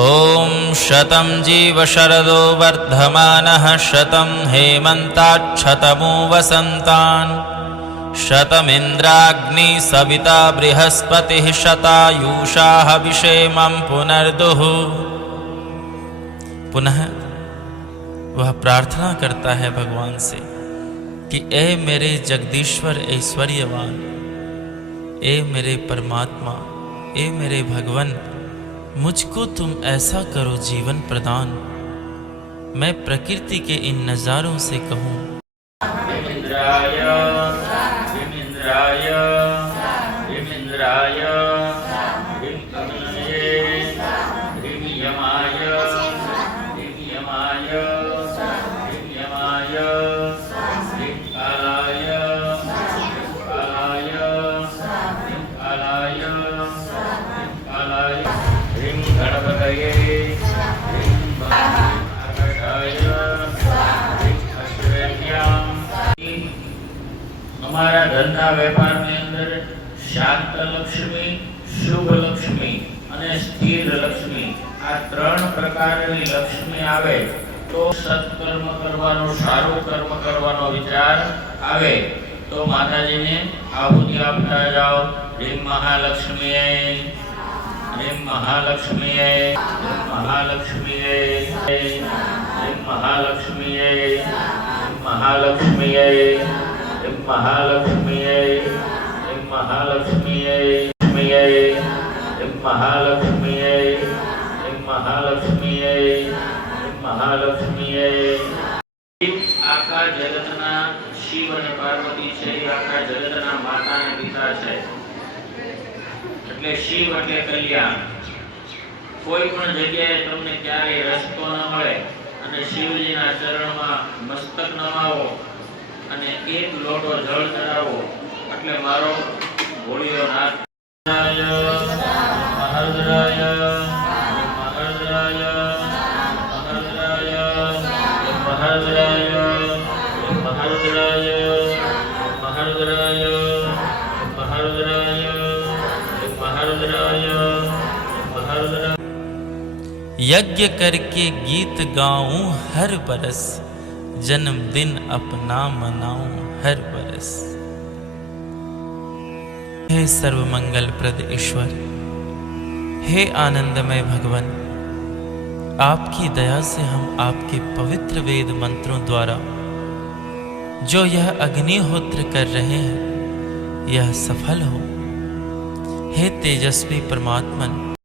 ॐ शतं जीव शरदो वर्धमानः शतं हेमन्ताच्छतमु वसन्तान् शतमिन्द्राग्नि सविता बृहस्पतिः शतायुषा हविषेमं पुनर्दुः। पुनः वह प्रार्थना करता है भगवान से कि ए मेरे जगदीश्वर ऐश्वर्यवान, ए मेरे परमात्मा, ए मेरे भगवान, मुझको तुम ऐसा करो जीवन प्रदान, मैं प्रकृति के इन नज़ारों से कहूँ। इंद्राय इंद्राय इंद्राय यमाय यमाय यमाय कालाय कालाय कालाय कालाय ह्रीं गणपतये ह्रीं आकाशाय ह्रीं अश्वेभ्याम्। हमारा धंधा व्यापार में अंदर शांत लक्ष्मी, शुभ लक्ष्मी અને સ્થિર લક્ષ્મી આ ત્રણ પ્રકારની લક્ષ્મી આવે તો સત્કર્મ કરવાનો, સારું કર્મ કરવાનો વિચાર આવે તો માતાજીને આહુતિ આપતા જાઓ। ह्रीं महालक्ष्मीये ह्रीं महालक्ष्मीये ह्रीं महालक्ष्मीये ह्रीं महालक्ष्मीये ह्रीं महालक्ष्मीये ह्रीं महालक्ष्मीये ह्रीं महालक्ष्मीये महालक्ष्मीये महालक्ष्मीये महालक्ष्मीये। आका जगतना शिव અને પાર્વતી છે, આકા જગતના માતા અને પિતા છે, એટલે શિવ એટલે કલ્યાણ। કોઈ પણ જગ્યાએ તમને ક્યારેય રસ્તો ન મળે અને શિવજીના ચરણમાં મસ્તક નમાવો અને એક લોટો જળ ચડાવો એટલે મારો ભોળિયો નાથ મહારુદ્રાય મહારુદ્રાય મહારુદ્રાય મહારુદ્રાય મહારુદ્રાય મહારુદ્રાય મહારુદ્રાય મહારુદ્રાય મહારુદ્રાય। यज्ञ करके गीत गाऊं हर बरस, जन्मदिन अपना मनाऊं हर बरस। हे सर्वमंगल प्रद ईश्वर, हे आनंदमय भगवान, आपकी दया से हम आपके पवित्र वेद मंत्रों द्वारा जो यह अग्निहोत्र कर रहे हैं यह सफल हो। हे तेजस्वी परमात्मन,